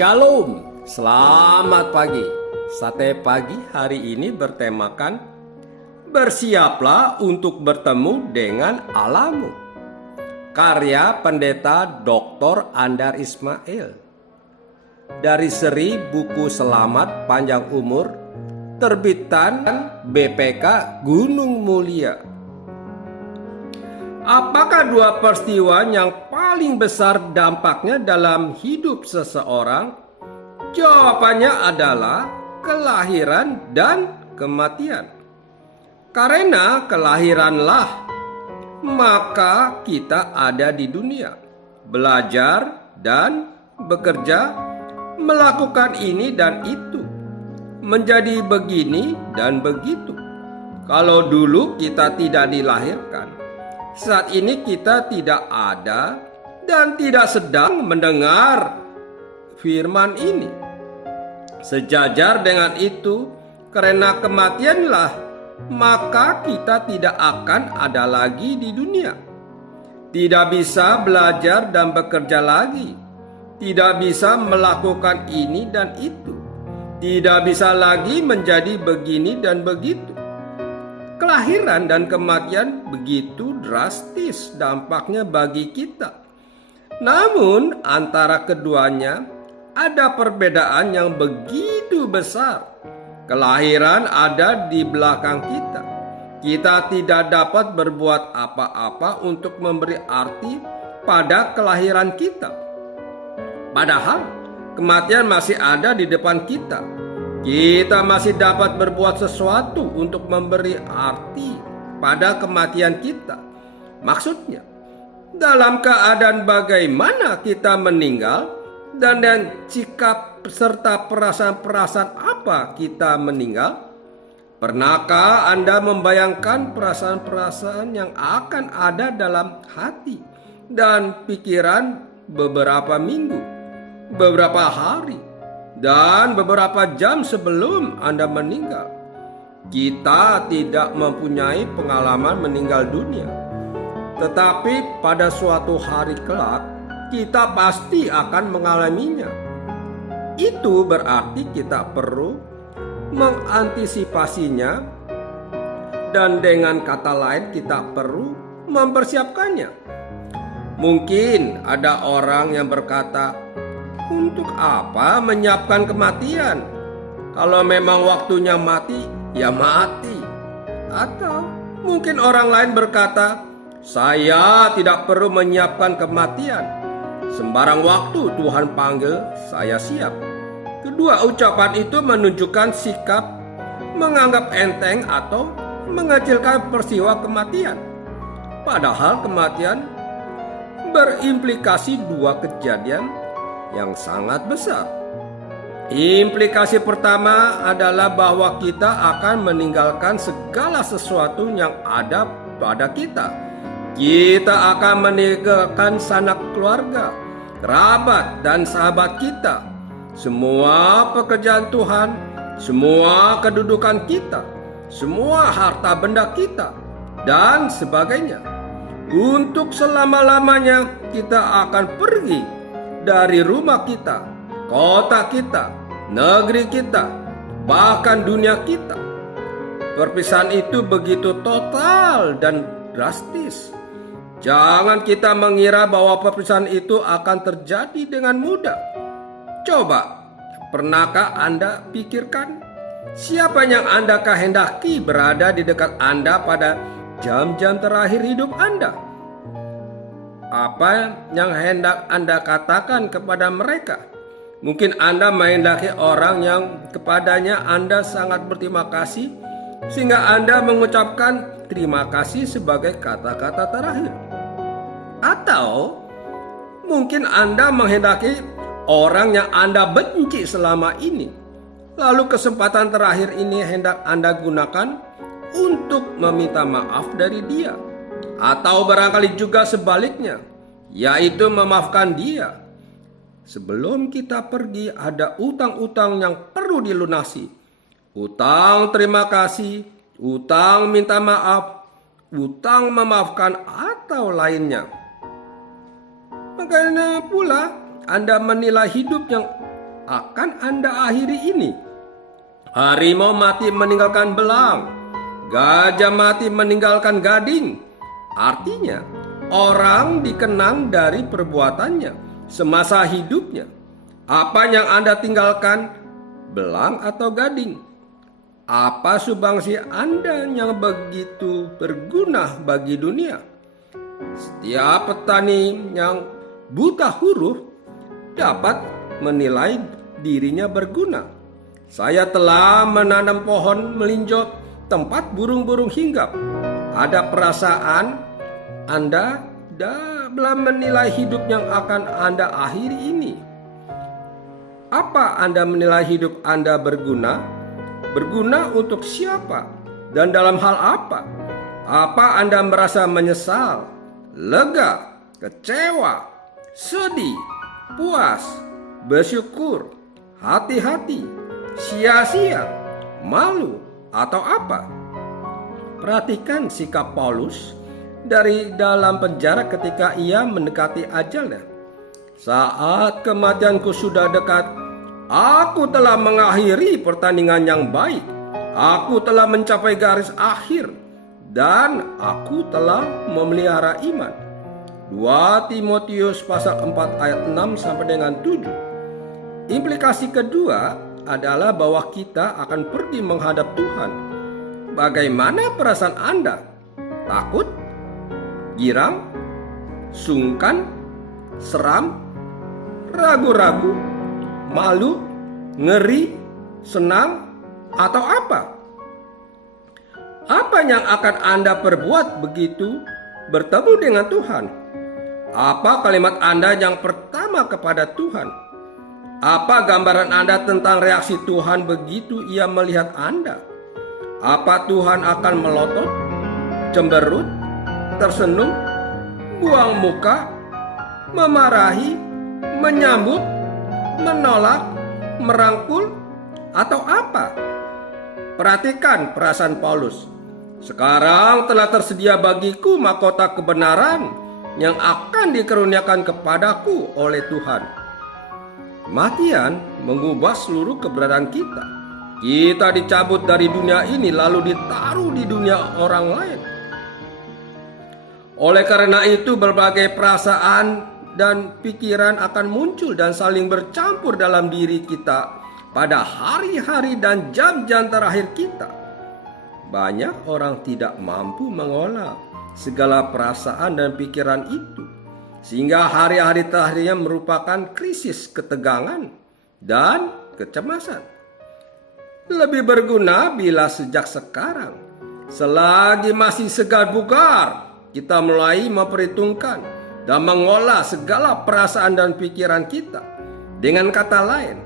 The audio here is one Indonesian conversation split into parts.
Shalom, selamat pagi. Sate pagi hari ini bertemakan bersiaplah untuk bertemu dengan Allahmu. Karya Pendeta Dr. Andar Ismail. Dari seri buku Selamat Panjang Umur, terbitan BPK Gunung Mulia. Apakah dua peristiwa yang paling besar dampaknya dalam hidup seseorang? Jawabannya adalah kelahiran dan kematian. Karena kelahiranlah, maka kita ada di dunia, belajar dan bekerja, melakukan ini dan itu, menjadi begini dan begitu. Kalau dulu kita tidak dilahirkan, saat ini kita tidak ada dan tidak sedang mendengar firman ini. Sejajar dengan itu, karena kematianlah, maka kita tidak akan ada lagi di dunia. Tidak bisa belajar dan bekerja lagi. Tidak bisa melakukan ini dan itu. Tidak bisa lagi menjadi begini dan begitu. Kelahiran dan kematian begitu drastis dampaknya bagi kita. Namun antara keduanya ada perbedaan yang begitu besar. Kelahiran ada di belakang kita. Kita tidak dapat berbuat apa-apa untuk memberi arti pada kelahiran kita. Padahal kematian masih ada di depan kita. Kita masih dapat berbuat sesuatu untuk memberi arti pada kematian kita. Maksudnya, dalam keadaan bagaimana kita meninggal dan sikap serta perasaan-perasaan apa kita meninggal? Pernahkah Anda membayangkan perasaan-perasaan yang akan ada dalam hati dan pikiran beberapa minggu, beberapa hari, dan beberapa jam sebelum Anda meninggal? Kita tidak mempunyai pengalaman meninggal dunia, tetapi pada suatu hari kelak kita pasti akan mengalaminya. Itu berarti kita perlu mengantisipasinya, dan dengan kata lain kita perlu mempersiapkannya. Mungkin ada orang yang berkata, untuk apa menyiapkan kematian? Kalau memang waktunya mati, ya mati. Atau mungkin orang lain berkata, saya tidak perlu menyiapkan kematian. Sembarang waktu Tuhan panggil, saya siap. Kedua ucapan itu menunjukkan sikap menganggap enteng atau mengecilkan peristiwa kematian. Padahal kematian berimplikasi dua kejadian yang sangat besar. Implikasi pertama adalah bahwa kita akan meninggalkan segala sesuatu yang ada pada kita. Kita akan meninggalkan sanak keluarga, kerabat, dan sahabat kita. Semua pekerjaan Tuhan, semua kedudukan kita, semua harta benda kita, dan sebagainya. Untuk selama-lamanya kita akan pergi dari rumah kita, kota kita, negeri kita, bahkan dunia kita. Perpisahan itu begitu total dan drastis. Jangan kita mengira bahwa perpisahan itu akan terjadi dengan mudah. Coba, pernahkah Anda pikirkan siapa yang Anda kehendaki berada di dekat Anda pada jam-jam terakhir hidup Anda? Apa yang hendak Anda katakan kepada mereka? Mungkin Anda menghendaki orang yang kepadanya Anda sangat berterima kasih, sehingga Anda mengucapkan terima kasih sebagai kata-kata terakhir. Atau mungkin Anda menghendaki orang yang Anda benci selama ini, lalu kesempatan terakhir ini hendak Anda gunakan untuk meminta maaf dari dia. Atau barangkali juga sebaliknya, yaitu memaafkan dia. Sebelum kita pergi ada utang-utang yang perlu dilunasi. Utang terima kasih, utang minta maaf, utang memaafkan atau lainnya. Makanya pula Anda menilai hidup yang akan Anda akhiri ini. Harimau mati meninggalkan belang, gajah mati meninggalkan gading. Artinya, orang dikenang dari perbuatannya semasa hidupnya. Apa yang Anda tinggalkan, belang atau gading? Apa sumbangsi Anda yang begitu berguna bagi dunia? Setiap petani yang buta huruf dapat menilai dirinya berguna. Saya telah menanam pohon melinjo tempat burung-burung hinggap. Ada perasaan Anda dalam menilai hidup yang akan Anda akhiri ini. Apa Anda menilai hidup Anda berguna? Berguna untuk siapa? Dan dalam hal apa? Apa Anda merasa menyesal, lega, kecewa, sedih, puas, bersyukur, hati-hati, sia-sia, malu, atau apa? Perhatikan sikap Paulus dari dalam penjara ketika ia mendekati ajalnya. Saat kematianku sudah dekat, aku telah mengakhiri pertandingan yang baik. Aku telah mencapai garis akhir dan aku telah memelihara iman. 2 Timotius pasal 4 ayat 6 sampai dengan 7. Implikasi kedua adalah bahwa kita akan pergi menghadap Tuhan. Bagaimana perasaan Anda? Takut? Girang? Sungkan? Seram? Ragu-ragu? Malu? Ngeri? Senang? Atau apa? Apa yang akan Anda perbuat begitu bertemu dengan Tuhan? Apa kalimat Anda yang pertama kepada Tuhan? Apa gambaran Anda tentang reaksi Tuhan begitu Ia melihat Anda? Apa Tuhan akan melotot, cemberut, tersenyum, buang muka, memarahi, menyambut, menolak, merangkul, atau apa? Perhatikan perasaan Paulus. Sekarang telah tersedia bagiku mahkota kebenaran yang akan dikaruniakan kepadaku oleh Tuhan. Kematian mengubah seluruh keberadaan kita. Kita dicabut dari dunia ini lalu ditaruh di dunia orang lain. Oleh karena itu berbagai perasaan dan pikiran akan muncul dan saling bercampur dalam diri kita pada hari-hari dan jam-jam terakhir kita. Banyak orang tidak mampu mengolah segala perasaan dan pikiran itu, sehingga hari-hari terakhirnya merupakan krisis ketegangan dan kecemasan. Lebih berguna bila sejak sekarang, selagi masih segar bugar, kita mulai memperhitungkan dan mengolah segala perasaan dan pikiran kita. Dengan kata lain,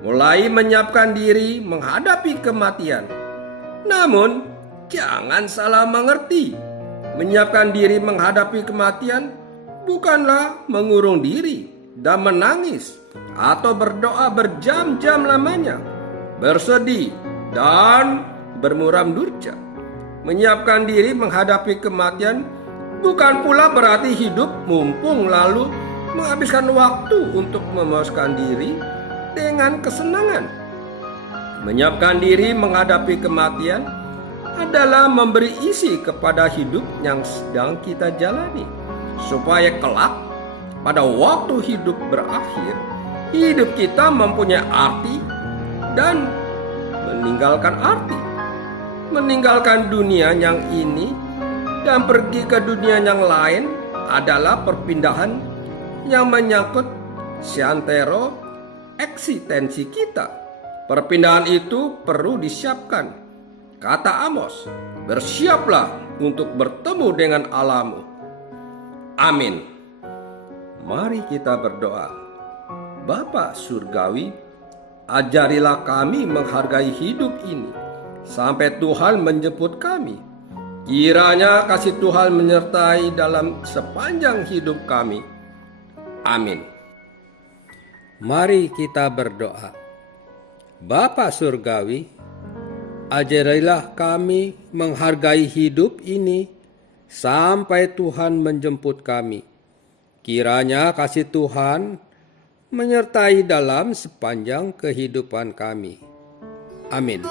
mulai menyiapkan diri menghadapi kematian. Namun, jangan salah mengerti. Menyiapkan diri menghadapi kematian bukanlah mengurung diri dan menangis atau berdoa berjam-jam lamanya, bersedih dan bermuram durja. Menyiapkan diri menghadapi kematian bukan pula berarti hidup mumpung lalu menghabiskan waktu untuk memuaskan diri dengan kesenangan. Menyiapkan diri menghadapi kematian adalah memberi isi kepada hidup yang sedang kita jalani, supaya kelak pada waktu hidup berakhir, hidup kita mempunyai arti dan meninggalkan arti. Meninggalkan dunia yang ini dan pergi ke dunia yang lain adalah perpindahan yang menyangkut seantero eksistensi kita. Perpindahan itu perlu disiapkan. Kata Amos, bersiaplah untuk bertemu dengan Allahmu. Amin. Mari kita berdoa. Bapa Surgawi, ajarilah kami menghargai hidup ini sampai Tuhan menjemput kami. Kiranya kasih Tuhan menyertai dalam sepanjang hidup kami. Amin. Mari kita berdoa. Bapa Surgawi, ajarilah kami menghargai hidup ini sampai Tuhan menjemput kami. Kiranya kasih Tuhan menyertai dalam sepanjang kehidupan kami. Amin.